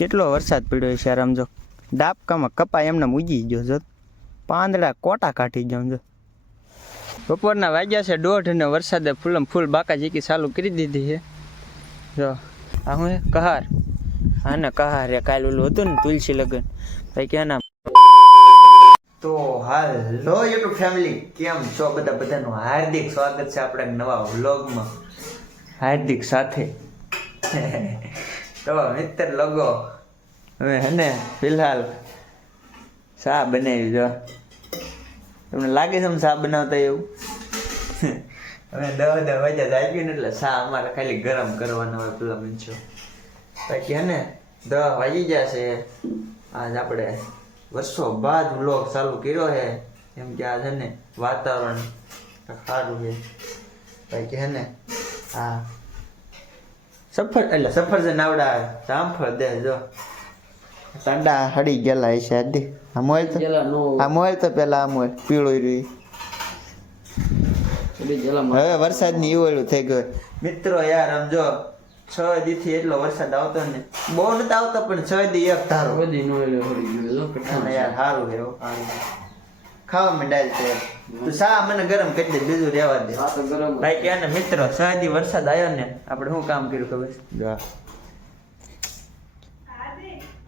કેટલો વરસાદ પડ્યો છે યાર. આમ જો ડાબકામાં કપા એમને મૂજી ગયો જો, પાંદડા કોટા કાઢી જાઉં જો. બપોરના વાગ્યા છે 1:30 અને વરસાદે ફૂલ બાકા ઝીકી ચાલુ કરી દીધી છે. જો આ હું કહાર, હા ને કહાર રે, કાલ ઓલું હતું ને તુલસી લગ્ન ભાઈ ક્યાં નામ. તો હાલો યુટ્યુબ ફેમિલી, કેમ છો બધા? બધાનું હાર્દિક સ્વાગત છે આપણે નવા વ્લોગમાં, હાર્દિક સાથે. તો મિત્ર લોકો હવે હે ને ફિલહાલ શા બનાવી જો. તમને લાગે છે શા બનાવતા એવું? હવે 10 વાગ્યા આવી ને એટલે શા અમારે ખાલી ગરમ કરવાનો હોય પેલા મંચો. બાકી હે ને 10 વાગી જશે. આજ આપણે વર્ષો બાદ વ્લોગ ચાલુ કર્યો છે, કેમ કે આ છે ને વાતાવરણ સારું છે. બાકી હે ને હા સફરજન આવડા જામફળ દે જો ટાંડા હડી ગયેલા છે. આદી આ મોલ તો પેલા આ મોલ પીળો રહી, હવે વરસાદની ઈવળું થઈ ગયું મિત્રો. યાર આમ જો 6 દી થી એટલો વરસાદ આવતો ને, બહુ નથી આવતો પણ 6 દી એક ધારો યાર સારું છે. ખાવા માંડાય છે તો શા મને ગરમ કરી દે, બીજું રહેવા દે ભાઈ. ક્યાં ને મિત્રો 6 દી વરસાદ આવ્યો ને, આપણે શું કામ કર્યું ખબર?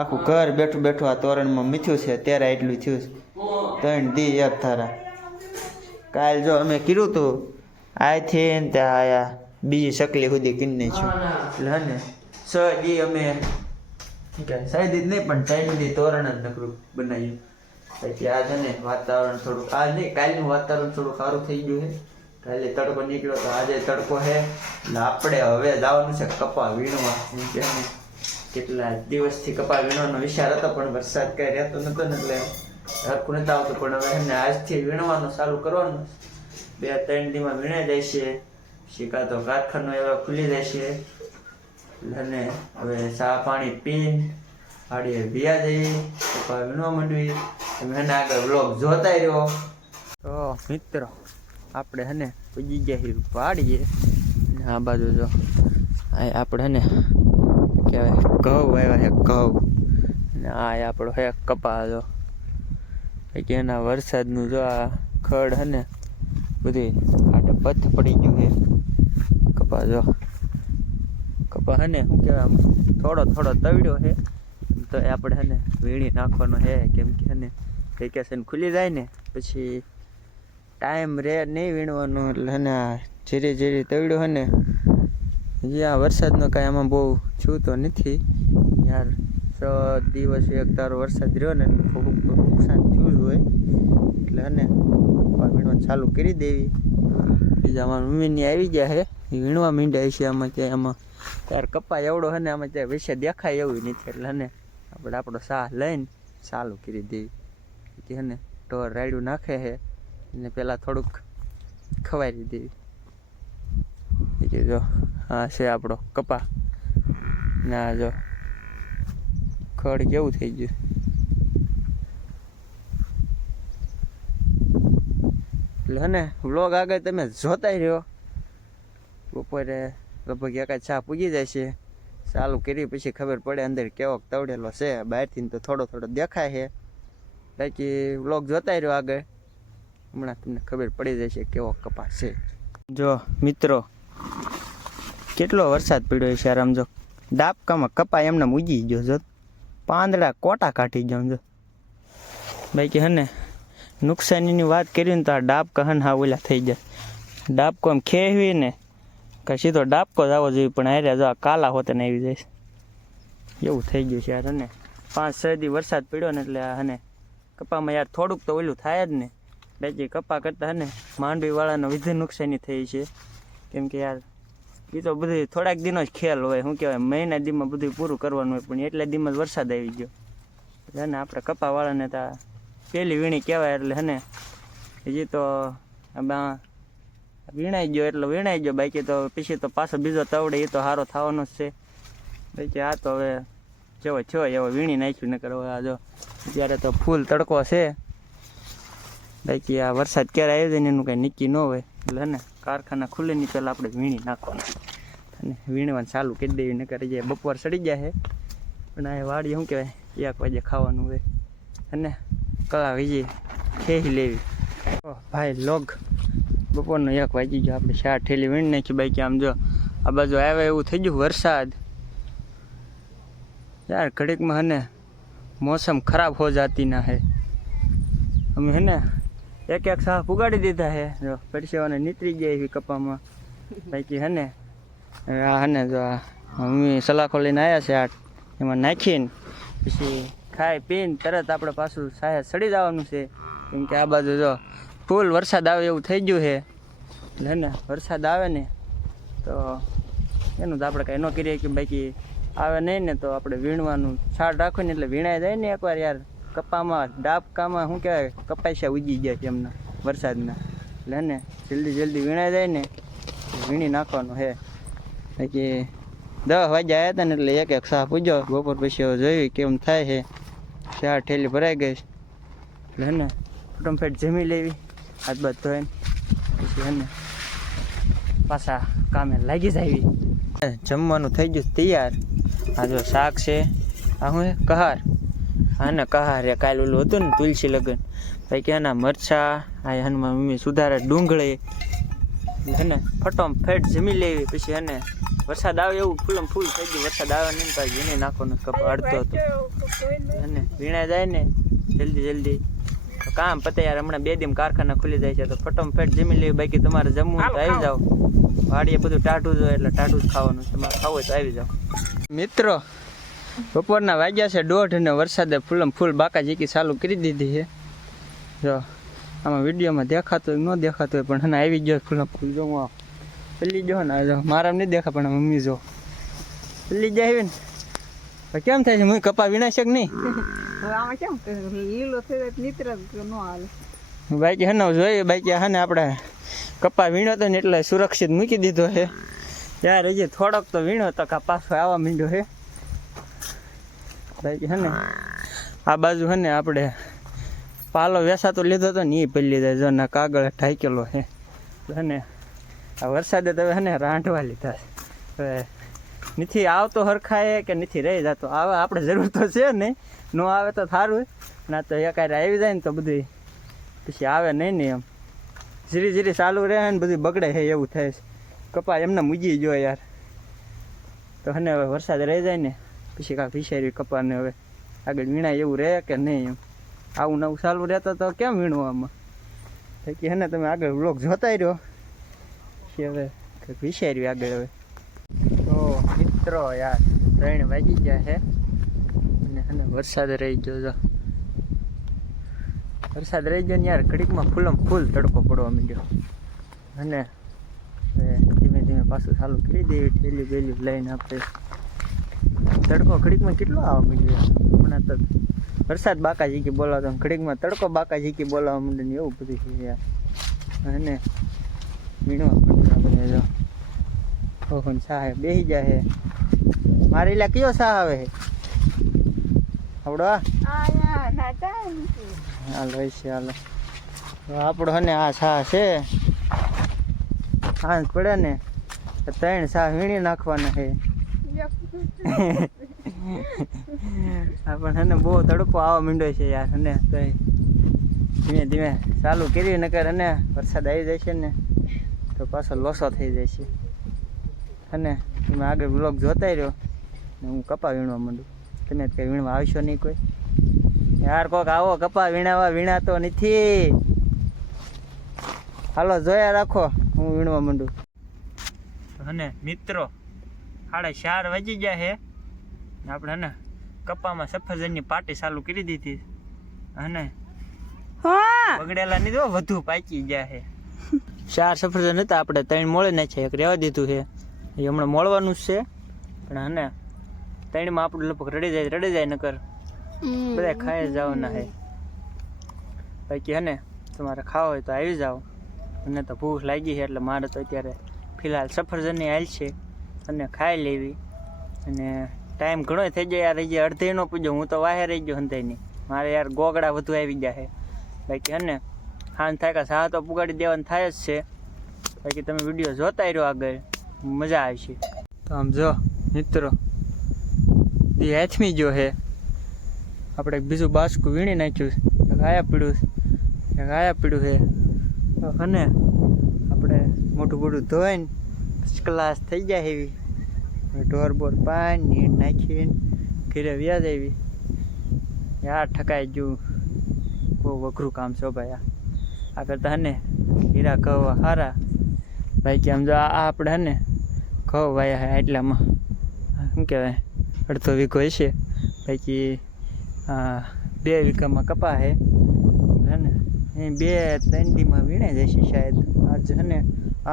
આખું ઘર બેઠું બેઠું આ તોરણમાં મીઠું છે ત્યારે એટલું થયું છે. 3 દી એક ધારા. કાલ જો અમે કર્યું તું આથી ને ત્યાં આયા બીજી શકલી સુધી કરી નાખ્યું. એટલે હે ને 6 દી અમે 6 દી નહીં પણ 3 દી તોરણ જ નકરું બનાવ્યું. પછી આ છે ને વાતાવરણ થોડુંક, આ નહીં કાલનું વાતાવરણ થોડું સારું થઈ ગયું છે. કાલે તડકો નીકળ્યો તો આજે તડકો છે. એટલે આપણે હવે જવાનું છે કપા વીણવા. કેટલા દિવસથી કપા વીણવાનો વિચાર હતો પણ વરસાદ કઈ રહેતો નતો ને એટલે હરખું નથી આવતું. પણ હવે એમને આજથી વીણવાનું ચાલુ કરવાનું. 2-3 દીમાં વીણાઈ જાય છે. શીખા તો કારખાનો એવા ખુલી જાય છે. અને હવે ચા પાણી પીને વાડીએ વ્યા જઈએ, કપા વીણવા માંડવી. તમે એને આગળ વ્લોગ જોતા રહ્યો. તો મિત્રો આપણે હે ને પૂજી ગયા વાડીએ. આ બાજુ જો આપણે હે ને કહેવાય ઘઉં આવ્યા છે, ઘઉં. અને આ આપણો હે કપા જો કે એના વરસાદનું જો આ ખડ હે ને બધી આટે પથ પડી ગયું છે. કપા જો કપા હે ને શું કહેવાય થોડો તવડ્યો છે તો એ આપણે હે ને વીણી નાખવાનો છે. કેમ કે હે ને વેકેશન ખુલી જાય ને પછી ટાઈમ રહે નહીં વીણવાનો. એટલે હે ને આ ધીરે તવડ્યો હે ને હજી આ વરસાદનો કાંઈ આમાં બહુ છૂતો નથી યાર. 6 દિવસ એક ધારો વરસાદ રહ્યો ને થોડુંક તો નુકસાન થયું જ હોય. એટલે હે ને વીણવાનું ચાલુ કરી દેવી. બીજા અમારા મમ્મીની આવી ગયા છે, વીણવા માંડ્યા છે. આમાં ક્યાંય આમાં યાર કપા એવડો હે ને આમાં ક્યાંય વિશે દેખાય એવું નથી. એટલે હે ને આપણે આપણો સાહ લઈને ચાલુ કરી દેવી. કે હે ને ઢોર રાયડું નાખે છે એને પહેલાં થોડુંક ખવારી દેવી. કે જો હા છે આપણો કપા ના જો ખડ કેવું થઈ ગયું. એટલે હે ને વ્લોગ આગળ તમે જોતા રહ્યો. બપોરે લગભગ એકાદ ચા પૂગી જાય છે. ચાલુ કરી પછી ખબર પડે અંદર કેવો તવડેલો છે. બહારથી તો થોડો દેખાય છે. બાકી વ્લોગ જોતા રહ્યો આગળ, હમણાં તમને ખબર પડી જશે કેવો કપા છે. જો મિત્રો કેટલો વરસાદ પડ્યો છે યાર. આમ જો ડાબકામાં કપા એમને મૂજી ગયો જો, પાંદડા કોટા કાઢી જાઉં જો. બાકી હે ને નુકસાનીની વાત કરી ને તો આ ડાબકા હન હા ઓલા થઈ જાય. ડાબકો આમ ખેવી ને કે સીધો ડાબકો જ આવવો જોઈએ, પણ હારે જો આ કાલા હોતે ને આવી જાય એવું થઈ ગયું છે યાર. હે ને 5-6 દી વરસાદ પડ્યો ને એટલે હે ને કપામાં યાર થોડુંક તો ઓલું થાય જ ને. બાકી કપા કરતાં હે ને માંડવીવાળાનો વિધિ નુકસાની થઈ છે. કેમ કે યાર એ તો બધું થોડાક દિનો જ ખેલ હોય. શું કહેવાય મહિના દીમાં બધું પૂરું કરવાનું હોય, પણ એટલા દીમાં જ વરસાદ આવી ગયો. એટલે ને આપણે કપાવાળાને તો પહેલી વીણી કહેવાય. એટલે હે ને હજી તો આમાં વીણાઈ ગયો. બાકી તો પછી તો પાછો બીજો તવડે એ તો સારો થવાનો જ છે. બાકી આ તો હવે જેવો થયો એવો વીણી નાખ્યું. નકર હવે આ જો અત્યારે તો ફૂલ તડકો છે. બાકી આ વરસાદ ક્યારે આવી જાય ને એનું કાંઈ નક્કી ન હોય. એટલે ને કારખાના ખુલે નહીં પહેલાં આપણે વીણી નાખવાના અને વીણવાનું ચાલુ કરી દેવી. નકર જે બપોર સડી ગયા છે પણ આ વાડી શું કહેવાય 1 વાગે ખાવાનું હોય અને કલા વીજી ખેહી લેવી. ભાઈ લોગ બપોરનો 1 વાગી ગયો, આપણે 4 ઠેલી વીણી નાખી. બાકી આમ જો આ બાજુ આવે એવું થઈ ગયું વરસાદ યાર ઘડીકમાં હે ને मौसम खराब हो जाती ना है. हम है ना एक साह पुगाड़ी दीधा है जो परसेवाने નીતરી જાય એવી કપામાં. બાકી હે ને આ હે ને જો મમ્મી સલાખો લઈને આવ્યા છે આ એમાં નાખીને પછી ખાઈ પીને તરત આપણે પાછું સાહે સડી જવાનું છે. કેમ કે આ બાજુ જો ફૂલ વરસાદ આવે એવું થઈ ગયું છે. એટલે હે ને વરસાદ આવે ને તો એનું તો આપણે કાંઈ ન કરીએ કે બાકી આવે નહીં ને તો આપણે વીણવાનું છાડ રાખો ને એટલે વીણાઈ જાય ને એકવાર યાર. કપામાં ડાબકામાં શું કહેવાય કપાસિયા ઉગી જાય છે એમના વરસાદના. એટલે ને જલ્દી વીણાઈ જાય ને વીણી નાખવાનું છે. બાકી 10 વાગ્યા આવ્યા હતા ને એટલે એક સાહ પૂજો. બપોર પછી હવે જોયું કેમ થાય છે. 4 ઠેલી ભરાઈ ગઈ એટલે હે ને ફટોફટ જમી લેવી હાથ બાથ ધોઈને પછી હે ને પાછા કામે લાગી જાય. જમવાનું થઈ ગયું તૈયાર. આ જો શાક છે, આ શું કહાર, હા ને કહાર એ કાલે ઓલું હતું ને તુલસી લગન. ભાઈ કે એના મરચા આ હનુમાન મમ્મી સુધારે ડુંગળી હે ને ફટોફટ જમી લેવી. પછી હે ને વરસાદ આવે એવું ફૂલમ ફૂલ થઈ ગયું. વરસાદ આવે નહીં તો વીણી નાખવાનો કપ અડધો હતો અને વીણાઈ જાય ને જલ્દી કામ પતે યાર. હમણાં 2 દિન કારખાના ખુલી જાય છે તો ફટોફટ જમી લેવી. બાકી તમારે જમવું તો આવી જાઓ. વાડીએ બધું ટાઢું જ હોય એટલે ટાઢું જ ખાવાનું. તમારે ખાવું હોય તો આવી જાઓ. મિત્રો બપોરના વાગ્યા છે 1:30 અને વરસાદે ફૂલમ ફૂલ બાકા ઝીકી ચાલુ કરી દીધી છે. જો આમાં વિડીયોમાં દેખાતો હોય ન દેખાતો હોય પણ હને આવી ગયો ફૂલમ ફૂલ. જો હું પેલી જો ને જો મારા નહીં દેખા પણ મમ્મી જો પેલી જાય ને કેમ થાય છે. હું કપા વીણા છે કે નહીં બાકી હે ને જોઈએ. બાકી હે ને આપણે કપા વીણો હતો ને એટલે સુરક્ષિત મૂકી દીધો છે યાર. હજી થોડોક તો વીણો તો પાછો આવવા માંડ્યો છે. બાકી હે ને આ બાજુ હે ને આપણે પાલો વેસાતો લીધો હતો ને એ પડી જાય. જો ના કાગળ ઢાંકેલો છે હે ને. આ વરસાદે તો હે ને રાંધવા લીધા છે. હવે નથી આવતો હરખાય કે નથી રહી જતો. આવે આપણે જરૂર તો છે ને, ન આવે તો સારું ના તો એકારે આવી જાય ને તો બધું પછી આવે નહીં ને એમ ધીરે ચાલુ રહે ને બધું બગડે છે એવું થાય છે. કપા એમને મૂજી જો યાર તો હે ને હવે વરસાદ રહી જાય ને પછી કાંઈક વિચાર્યું કપાને હવે આગળ વીણાય એવું રહે કે નહીં. એમ આવું નવું ચાલુ રહેતો તો કેમ વીણવું આમાં. કે હે ને તમે આગળ વ્લોગ જોતા રહ્યો કે હવે કંઈક વિચાર્યું આગળ. હવે તો મિત્રો યાર 3 વાગી ગયા છે અને હે ને વરસાદ રહી ગયો. જો વરસાદ રહી ગયો ને યાર ઘડીકમાં ફૂલમ ફૂલ તડકો પડવા માંડ્યો. અને ધીમે પાછું ચાલુ કરી દેવી ઠેલી બેલી લઈને. આપણે તડકો ઘડીકમાં કેટલો આવવા માંડ્યો. હમણાં તો વરસાદ બાકા ઝીકી બોલાવતો ઘડીકમાં તડકો બાકા ઝીકી બોલાવવા માંડે ને એવું બધું છે યાર. અને વીણવા પડે આપણે. જો ઓહો સાહે બેસી જાય. મારે એટલે કયો સાહ આવે છે આવડો હાલ હોય છે. હાલો આપણો હને આ સાહ છે. સાંજ પડે ને 3 સાહ વીણી નાખવાના છે. પણ હને બહુ તડકો આવવા માંડ્યો છે યાર. અને તો ધીમે ચાલુ કરી નકર અને વરસાદ આવી જાય છે ને તો પાછો લોસો થઈ જાય છે. અને તમે આગળ બ્લોગ જોતા રહ્યો ને હું કપા વીણવા માંડું. તમે કંઈ વીણવા આવશો નહીં કોઈ યાર. કોક આવો કપા વીણાતો નથી. હાલો જોયા રાખો હું વીણવા માંડું. અને મિત્રો 4:30 વાગી ગયા છે. આપણે હે ને કપામાં સફરજનની પાટી ચાલુ કરી દીધી. અને બગડેલા નહીં જો વધુ પાકી ગયા છે. 4 સફરજન હતા આપણે 3 મોળે નાખ્યા. એક રહેવા દીધું છે એ હમણાં મોળવાનું જ છે. પણ હે ને 3માં આપણે લગભગ રડી જાય નકર બધા ખાઈ જવાના છે. બાકી હે ને તમારે ખાવા હોય તો આવી જાઓ. મને તો ભૂખ લાગી છે એટલે મારે તો અત્યારે ફિલહાલ સફરજનની હાલ છે અને ખાઈ લેવી. અને ટાઈમ ઘણો થઈ જાય યાર. હજી અડધી નો પૂજો હું તો વાહે રહી ગયો હંધાઈની. મારે યાર ગોગડા વધુ આવી ગયા છે. બાકી હે ને ખાન થાય કે સા તો પુગાડી દેવાનું થાય જ છે. બાકી તમે વિડીયો જોતા રહ્યો આગળ મજા આવશે. તો આમ જો મિત્રો એ હાથમી જો હે આપણે બીજું બાસકું વીણી નાખ્યું એક આયા પીડ્યું છે અને આપણે મોટું મોટું ધોઈને ક્લાસ થઈ જાય એવી ઢોર બોર પાણી નીણ નાખીને ઘરે વ્યાજ આવી યાર ઠકાઈ ગયું બહુ અઘરું કામ છે ભાઈ આ કરતા હને હીરા ઘઉં સારા ભાઈ કે આમ જો આ આપણે હને ઘઉં વાયા હે એટલામાં શું કહેવાય અડધો વીઘો હશે બાકી 2 વીઘામાં કપા હે ને એ 2-3 દીમાં વીણાઈ જશે શાયદ આજ હે ને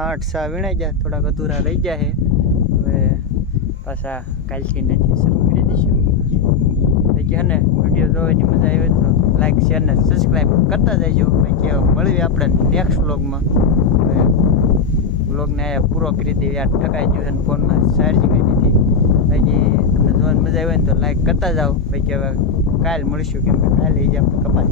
8 સા વીણાઈ જાય થોડાક અધૂરા રહી ગયા છે હવે પાછા કાલથી નથી શરૂ કરી દઈશું બાકી હે ને વિડીયો જોવાની મજા આવે તો લાઈક શેર ને સબસ્ક્રાઈબ કરતા જજો બાકી મળીએ આપણે નેક્સ્ટ વ્લોગમાં હવે વ્લોગને અહીંયા પૂરો કરી દઈએ યાર ઠકાઈ ગયું અને ફોનમાં ચાર્જિંગ નથી બાકી તમને જોવાની મજા આવે ને તો લાઈક કરતા જાઓ બાકી હવે કાલ મળીશું કેમ કે કાલે જ આપણે કપાસ